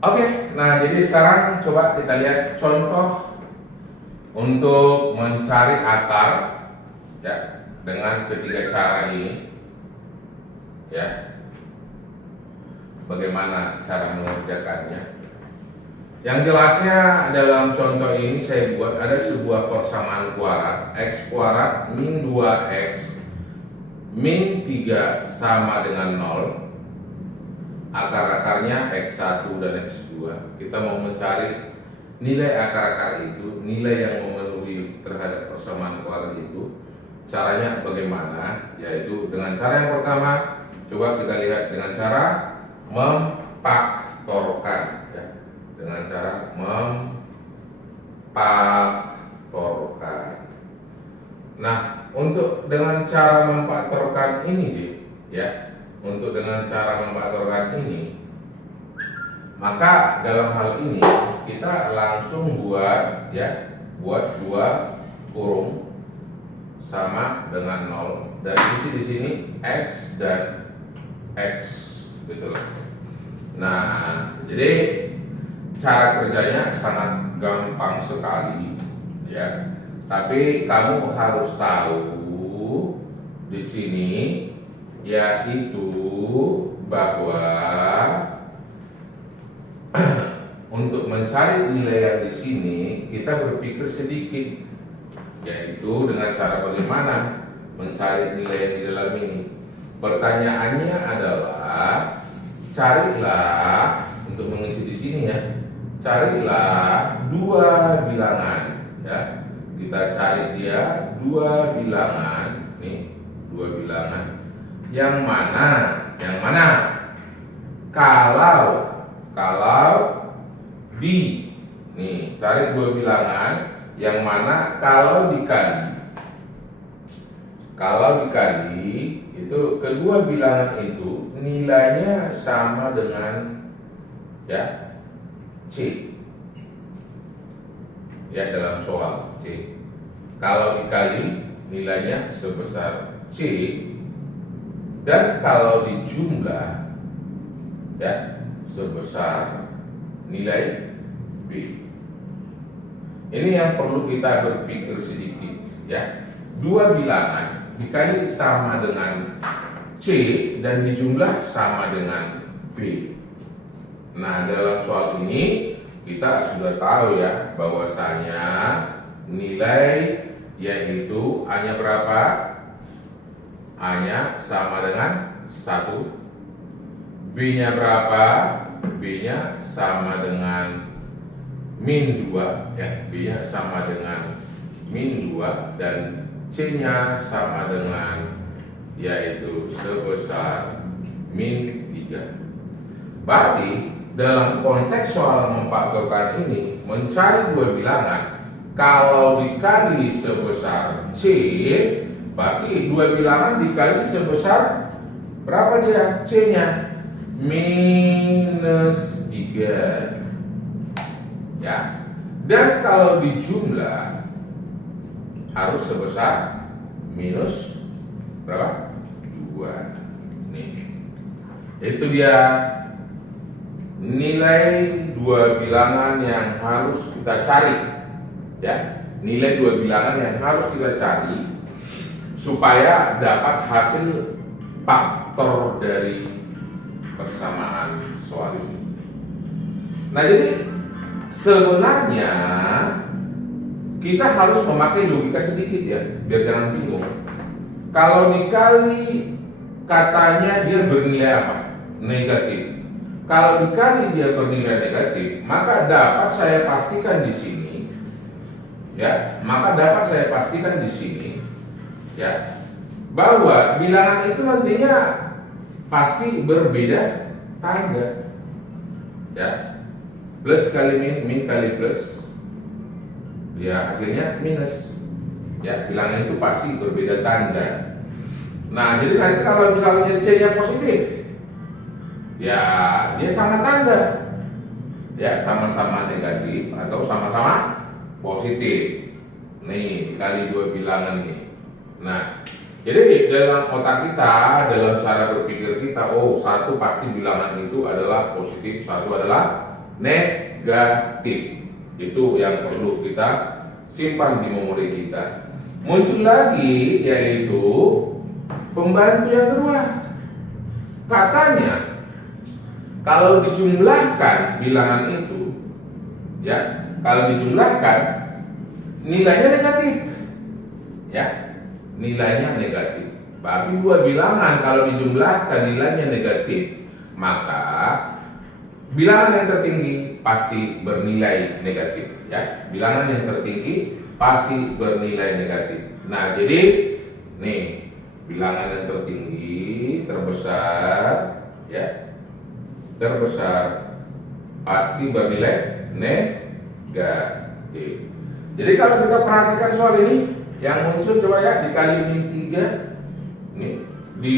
Oke, nah jadi sekarang coba kita lihat contoh untuk mencari akar ya dengan ketiga cara ini ya. Bagaimana cara mengerjakannya? Yang jelasnya dalam contoh ini saya buat ada sebuah persamaan kuadrat x kuadrat min 2x min 3 sama dengan 0. Akar-akarnya x1 dan x2. Kita mau mencari nilai akar-akar itu, nilai yang memenuhi terhadap persamaan kuadrat itu. Caranya bagaimana? Yaitu dengan cara yang pertama, coba kita lihat dengan cara memfaktorkan ya. Dengan cara memfaktorkan. Nah, untuk dengan cara memfaktorkan ini ya. Untuk dengan cara memfaktorkan ini, maka dalam hal ini kita langsung buat ya, buat 2 kurung sama dengan 0 dan isi di sini x dan x gitu loh. Nah, jadi cara kerjanya sangat gampang sekali ya. Tapi kamu harus tahu di sini yaitu bahwa untuk mencari nilai yang di sini kita berpikir sedikit, yaitu dengan cara bagaimana mencari nilai yang di dalam ini. Pertanyaannya adalah carilah untuk mengisi di sini ya, carilah 2 bilangan ya. Kita cari dia 2 bilangan nih, 2 bilangan. Yang mana kalau di nih cari 2 bilangan yang mana kalau dikali itu kedua bilangan itu nilainya sama dengan ya C ya dalam soal C. Kalau dikali nilainya sebesar C. Dan kalau dijumlah ya sebesar nilai B. Ini yang perlu kita berpikir sedikit ya. 2 bilangan dikali sama dengan C dan dijumlah sama dengan B. Nah, dalam soal ini kita sudah tahu ya bahwasanya nilai yaitu hanya berapa? A-nya sama dengan 1, B-nya berapa? B-nya sama dengan min 2 ya, B-nya sama dengan min 2 dan C-nya sama dengan yaitu sebesar min 3. Berarti dalam konteks soal memfaktorkan ini mencari 2 bilangan kalau dikali sebesar C, berarti 2 bilangan dikali sebesar berapa dia? C-nya minus 3 ya. Dan kalau dijumlah harus sebesar minus berapa? 2 nih. Itu dia nilai 2 bilangan yang harus kita cari ya. Nilai 2 bilangan yang harus kita cari supaya dapat hasil faktor dari persamaan soal ini. Nah, jadi sebenarnya kita harus memakai logika sedikit ya, biar jangan bingung. Kalau dikali katanya dia bernilai apa? Negatif. Kalau dikali dia bernilai negatif, maka dapat saya pastikan di sini ya, ya, bahwa bilangan itu nantinya pasti berbeda tanda ya, plus kali min kali plus ya hasilnya minus ya, bilangan itu pasti berbeda tanda. Nah, jadi nanti kalau misalnya C-nya positif ya dia sama tanda ya, sama-sama negatif atau sama-sama positif nih, dikali 2 bilangan nih. Nah, jadi dalam otak kita, dalam cara berpikir kita, oh, satu pasti bilangan itu adalah positif, satu adalah negatif. Itu yang perlu kita simpan di memori kita. Muncul lagi yaitu pembantu yang kedua. Katanya kalau dijumlahkan bilangan itu, ya, kalau dijumlahkan nilainya negatif, ya, nilainya negatif. Berarti dua bilangan kalau dijumlahkan nilainya negatif, maka bilangan yang tertinggi pasti bernilai negatif, ya. Bilangan yang tertinggi pasti bernilai negatif. Nah, jadi nih bilangan yang tertinggi terbesar, ya, terbesar pasti bernilai negatif. Jadi kalau kita perhatikan soal ini, yang muncul coba ya dikali min 3, nih di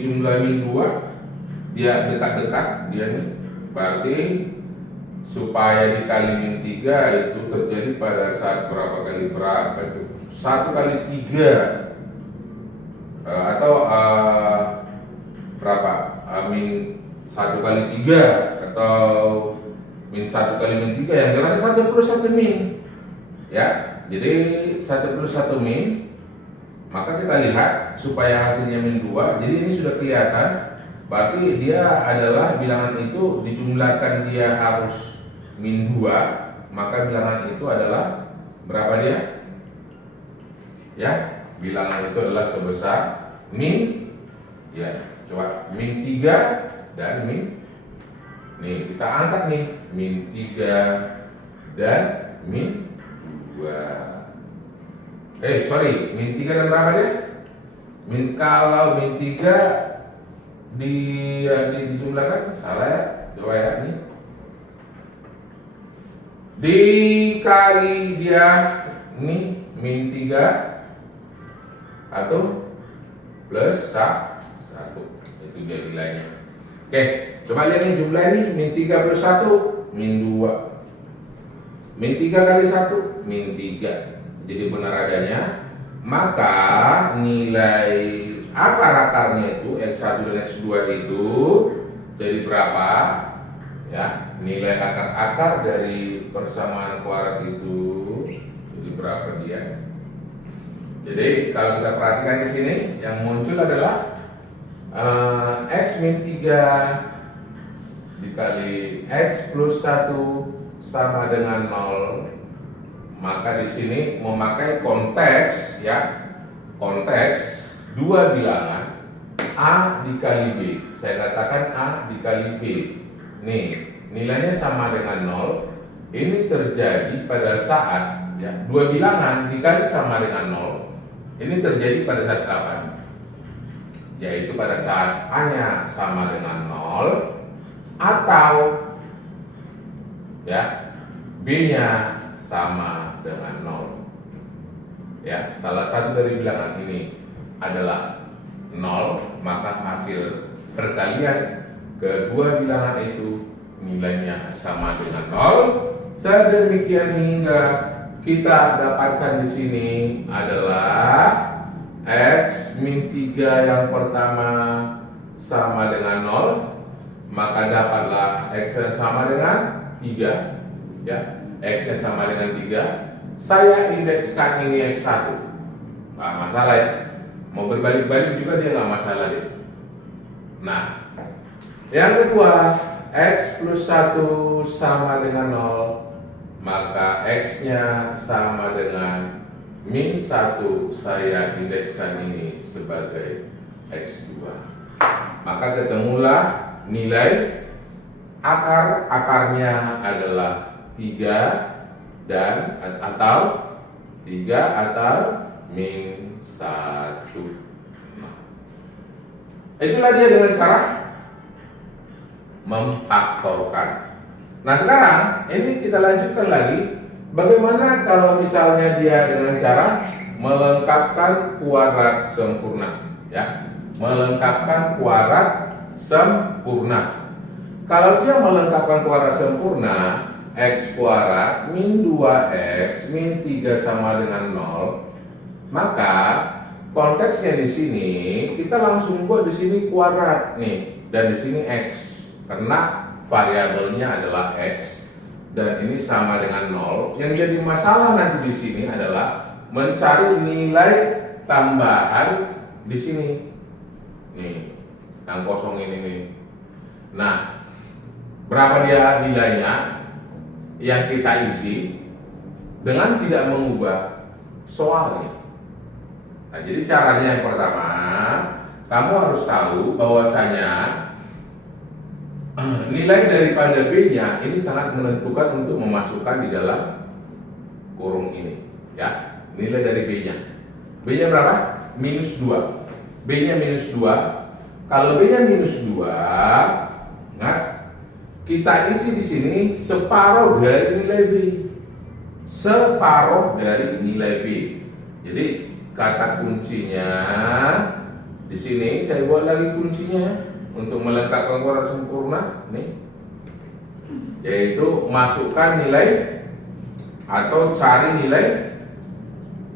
jumlah min 2, dia dekat-dekat dia nih, berarti supaya dikali min 3 itu terjadi pada saat berapa kali berapa itu? 1 kali 3 atau berapa? Min 1 kali 3 atau min 1 kali min 3, yang jelas 1 plus 1 min, ya. Jadi 1 plus 1 min, maka kita lihat supaya hasilnya min 2. Jadi ini sudah kelihatan, berarti dia adalah bilangan itu dijumlahkan dia harus min 2, maka bilangan itu adalah berapa dia? Ya, bilangan itu adalah sebesar min, ya, coba min 3 dan min, nih kita angkat nih, min 3 dan min 2. Min 3 dan berapa dia? Kalau min 3 dijumlahkan, salah ya, coba ya, nih dikali dia nih min 3 atau plus 1, itu dia nilainya. Oke, coba lihat nih jumlah ini, min 3 plus 1 min 2, min 3 kali 1 min 3, jadi benar adanya. Maka nilai akar-akarnya itu X1 dan X2 itu jadi berapa? Ya, nilai akar-akar dari persamaan kuadrat itu jadi berapa dia? Jadi kalau kita perhatikan di sini yang muncul adalah X min 3 dikali X plus 1 sama dengan 0. Maka di sini memakai konteks, ya, konteks dua bilangan A dikali B. Saya katakan A dikali B. Nih, nilainya sama dengan 0. Ini terjadi pada saat, ya, dua bilangan dikali sama dengan 0. Ini terjadi pada saat kapan? Yaitu pada saat A-nya sama dengan 0 atau, ya, B-nya sama dengan 0. Ya, salah satu dari bilangan ini adalah 0, maka hasil perkalian kedua bilangan itu nilainya sama dengan 0. Sedemikian hingga kita dapatkan di sini adalah X min 3 yang pertama sama dengan 0, maka dapatlah X yang sama dengan 3, ya. X yang sama dengan 3. Saya indekskan ini X1, nggak masalah ya. Mau berbalik-balik juga dia nggak masalah deh. Nah, yang kedua, X plus 1 sama dengan 0, maka X-nya sama dengan min 1. Saya indekskan ini sebagai X2. Maka ketemulah nilai akarnya adalah 3 dan atau min 1. Itulah dia dengan cara memfaktorkan. Nah, sekarang ini kita lanjutkan lagi. Bagaimana kalau misalnya dia dengan cara melengkapkan kuadrat sempurna, ya? Melengkapkan kuadrat sempurna. Kalau dia melengkapkan kuadrat sempurna, X kuadrat min 2X min 3 sama dengan 0, maka konteksnya di sini kita langsung buat di sini kuadrat nih dan di sini X, karena variabelnya adalah X dan ini sama dengan 0. Yang jadi masalah nanti di sini adalah mencari nilai tambahan di sini. Nih, yang kosong ini nih. Nah, berapa dia nilainya yang kita isi dengan tidak mengubah soalnya. Nah, jadi caranya yang pertama, kamu harus tahu bahwasanya nilai daripada B-nya ini sangat menentukan untuk memasukkan di dalam kurung ini, ya. Nilai dari B-nya. B-nya berapa? Minus 2. B-nya minus 2. Kalau B-nya minus 2, nah, kita isi di sini separuh dari nilai B. Separuh dari nilai B. Jadi kata kuncinya di sini saya buat lagi kuncinya untuk melengkapkan kuadrat sempurna nih, yaitu masukkan nilai atau cari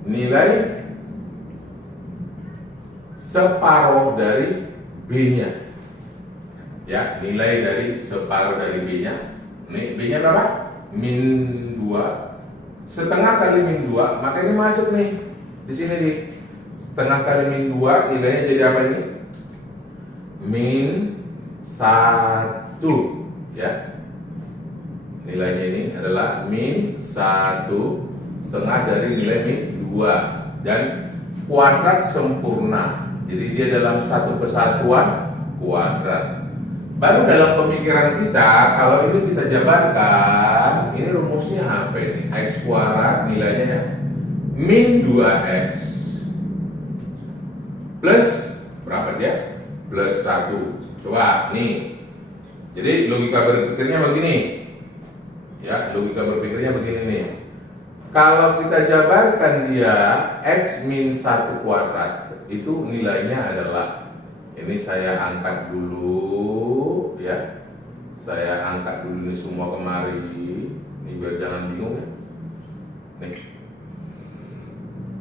nilai separuh dari B-nya. Ya, nilai dari separuh dari B-nya. Nih, B-nya berapa? Min 2. Setengah kali min 2, maka ini masuk nih. Di sini nih. Setengah kali min 2 nilainya jadi apa ini? Min 1, ya. Nilainya ini adalah min 1 setengah dari nilai min 2 dan kuadrat sempurna. Jadi dia dalam satu kesatuan kuadrat. Baru dalam pemikiran kita, kalau ini kita jabarkan, ini rumusnya apa ini? X kuadrat nilainya min 2x plus berapa dia? Plus 1. Coba nih. Jadi logika berpikirnya begini. Ya, logika berpikirnya begini nih. Kalau kita jabarkan dia X min 1 kuadrat, itu nilainya adalah, ini saya angkat dulu ya. Saya angkat dulu ini semua kemari. Ini biar jangan bingung ya. Nih.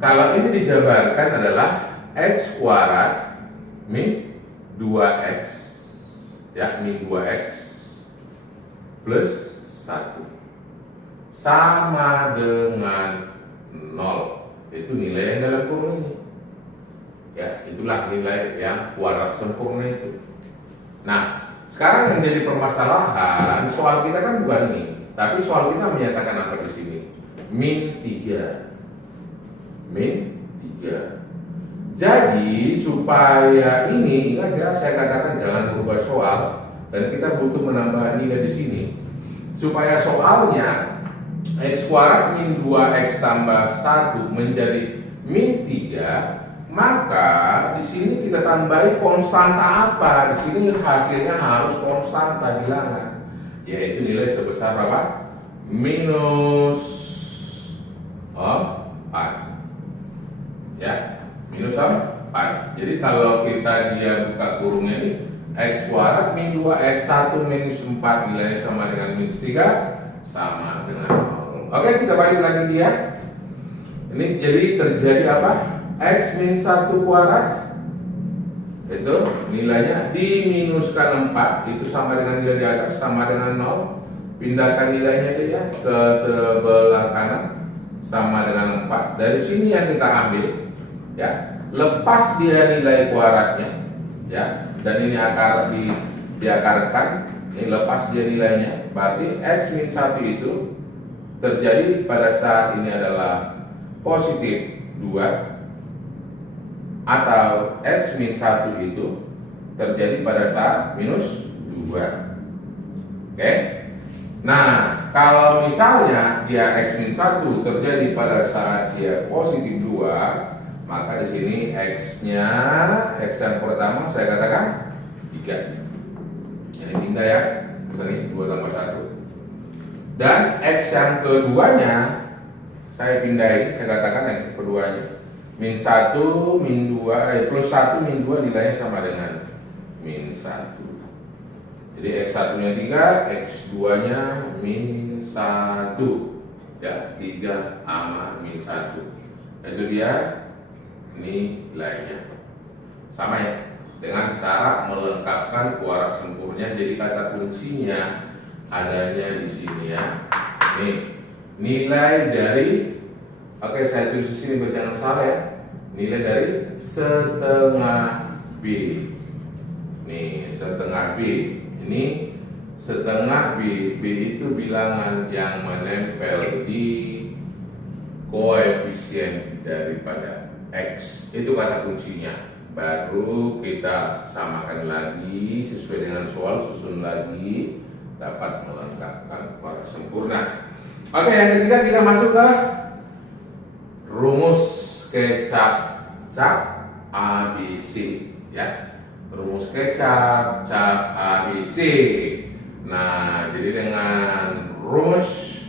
Kalau ini dijabarkan adalah X kuadrat min 2x, ya, min 2x plus 1 sama dengan 0. Itu nilai yang dalam kurung ini. Ya, itulah nilai yang kuadrat sempurna itu. Nah, sekarang yang jadi permasalahan, soal kita kan bukan ini, tapi soal kita menyatakan apa di sini? Min 3. Min 3. Jadi supaya ini, ingat ya, saya katakan jangan berubah soal dan kita butuh menambah nilai di sini. Supaya soalnya X kuadrat min 2x tambah 1 menjadi min 3, maka di sini kita tambahi konstanta apa? Di sini hasilnya harus konstanta bilangan, yaitu nilai sebesar berapa? Minus 4. Ya, minus 4. Jadi kalau dia buka kurungnya ini, X kuadrat min 2x 1 minus 4 nilainya sama dengan minus 3 sama dengan 0. Oke, kita balik lagi dia. Ini jadi terjadi apa? X min 1 kuadrat itu nilainya diminuskan 4, itu sama dengan nilai di atas sama dengan 0. Pindahkan nilainya dia ke sebelah kanan sama dengan 4. Dari sini yang kita ambil, ya, lepas dia nilai kuadratnya, ya, dan ini akar diakarkan, ini lepas dia nilainya, berarti X min 1 itu terjadi pada saat ini adalah positif 2, atau X min 1 itu terjadi pada saat minus 2. Oke. Nah, kalau misalnya dia X min 1 terjadi pada saat dia positif 2, maka di sini X-nya, X yang pertama saya katakan 3. Ini pindah ya, misalnya 2 tambah 1. Dan X yang keduanya saya pindahin, saya katakan X keduanya min 1, min 2, plus 1, min 2 nilainya sama dengan min 1. Jadi X1 nya 3, X2 nya min 1. Ya, 3 sama min 1. Itu dia nilainya. Sama ya, dengan cara melengkapkan kuadrat sempurna. Jadi kata kuncinya adanya di sini ya. Nih, nilai dari, oke saya tulis di sini biar jangan salah ya. Nilai dari setengah B. Nih, setengah B. Ini setengah B. B itu bilangan yang menempel di koefisien daripada X. Itu kata kuncinya. Baru kita samakan lagi sesuai dengan soal, susun lagi, dapat melengkapkan kuadrat sempurna. Oke, yang ketiga kita masuk ke rumus kecap-cap ABC ya. Rumus kecap-cap ABC. Nah, jadi dengan rumus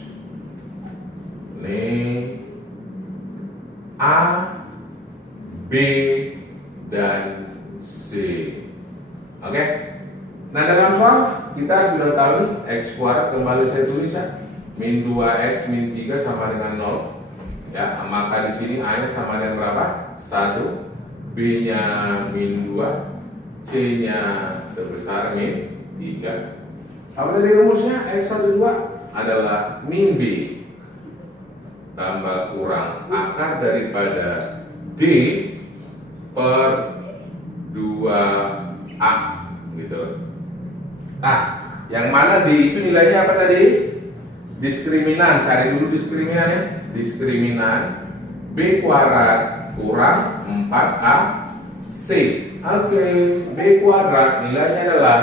ini A, B, dan C. Oke. Nah, dalam soal kita sudah tahu nih X kuadrat, kembali saya tulis ya. Min 2X min 3 sama dengan 0. Ya, maka di sini A-nya sama dengan berapa? 1, B-nya min 2, C-nya sebesar min 3. Apa tadi rumusnya? X12 adalah min B tambah kurang akar daripada D per 2A gitu. Nah, yang mana D itu nilainya apa tadi? Diskriminan, cari dulu diskriminannya. Diskriminan B kuadrat kurang 4AC. Oke, B kuadrat nilainya adalah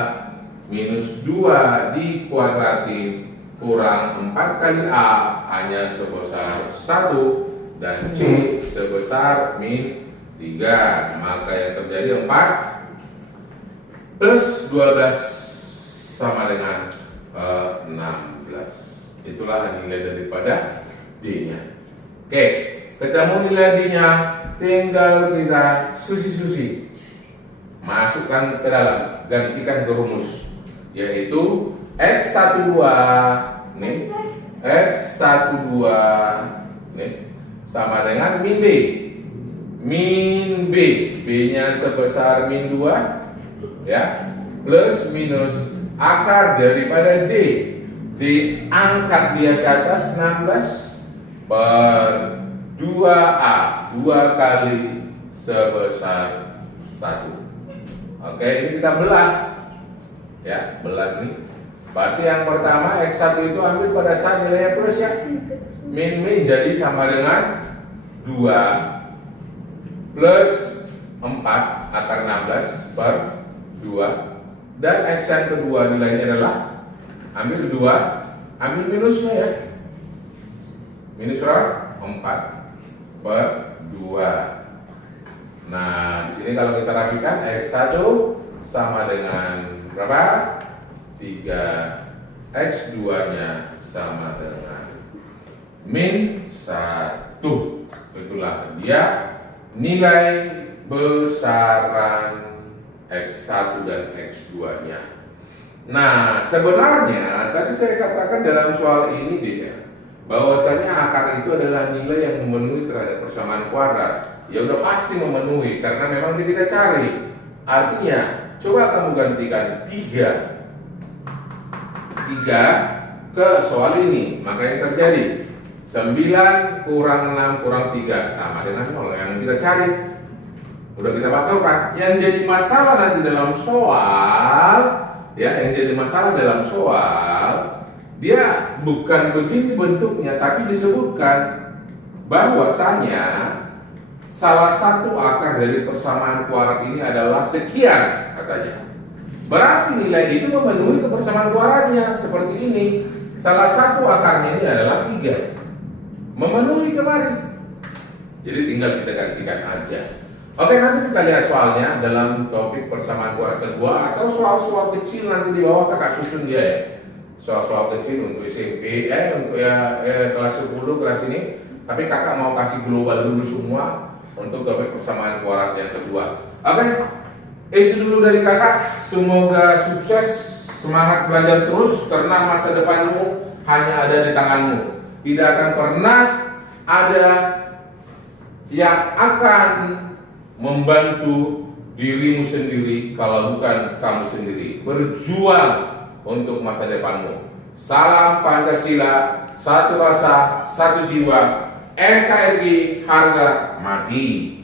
minus 2 dikuadrati kurang 4 kali A hanya sebesar 1 dan C sebesar min 3. Maka yang terjadi 4 plus 12 sama dengan 16. Itulah nilai daripada D-nya. Oke, ketemu nilai D-nya, tinggal kita susi-susi masukkan ke dalam, gantikan ke rumus, yaitu X12 nih, X12 nih sama dengan min B. Min B, B-nya sebesar min 2 ya, plus minus akar daripada D. Diangkat dia ke atas 16 per 2A, 2 kali sebesar 1. Oke, ini kita belah ya, belah ini. Berarti yang pertama X1 itu ambil pada saat nilainya plus ya. Min jadi sama dengan 2 plus 4 akar 16 per 2. Dan X yang kedua nilainya adalah ambil 2, ambil minusnya ya. Minus berapa? 4 per 2. Nah, di sini kalau kita rapikan X1 sama dengan berapa? 3. X2-nya sama dengan min 1. Itulah dia nilai besaran X1 dan X2-nya. Nah, sebenarnya tadi saya katakan dalam soal ini dia bahwasanya akar itu adalah nilai yang memenuhi terhadap persamaan kuadrat. Ya udah pasti memenuhi karena memang dia kita cari. Artinya, coba kamu gantikan 3 ke soal ini, maka yang terjadi 9 kurang 6 kurang 3 sama dengan 0 yang kita cari. Udah kita patokan. Yang jadi masalah nanti dalam soal, ya, yang jadi masalah dalam soal, dia bukan begini bentuknya, tapi disebutkan bahwasanya salah satu akar dari persamaan kuadrat ini adalah sekian katanya. Berarti nilai itu memenuhi kebersamaan kuadratnya seperti ini. Salah satu akarnya ini adalah 3. Memenuhi kemarin. Jadi tinggal kita gantikan aja. Oke, nanti kita lihat soalnya dalam topik persamaan kuadrat kedua atau soal-soal kecil nanti di bawah kakak susun dia ya. Soal-soal kecil untuk SMP, untuk kelas 10 kelas ini. Tapi kakak mau kasih global dulu semua untuk topik persamaan kuadrat yang kedua. Oke, itu dulu dari kakak. Semoga sukses, semangat belajar terus karena masa depanmu hanya ada di tanganmu. Tidak akan pernah ada yang akan membantu dirimu sendiri kalau bukan kamu sendiri. Berjuang untuk masa depanmu. Salam Pancasila, satu rasa, satu jiwa. NKRI harga mati.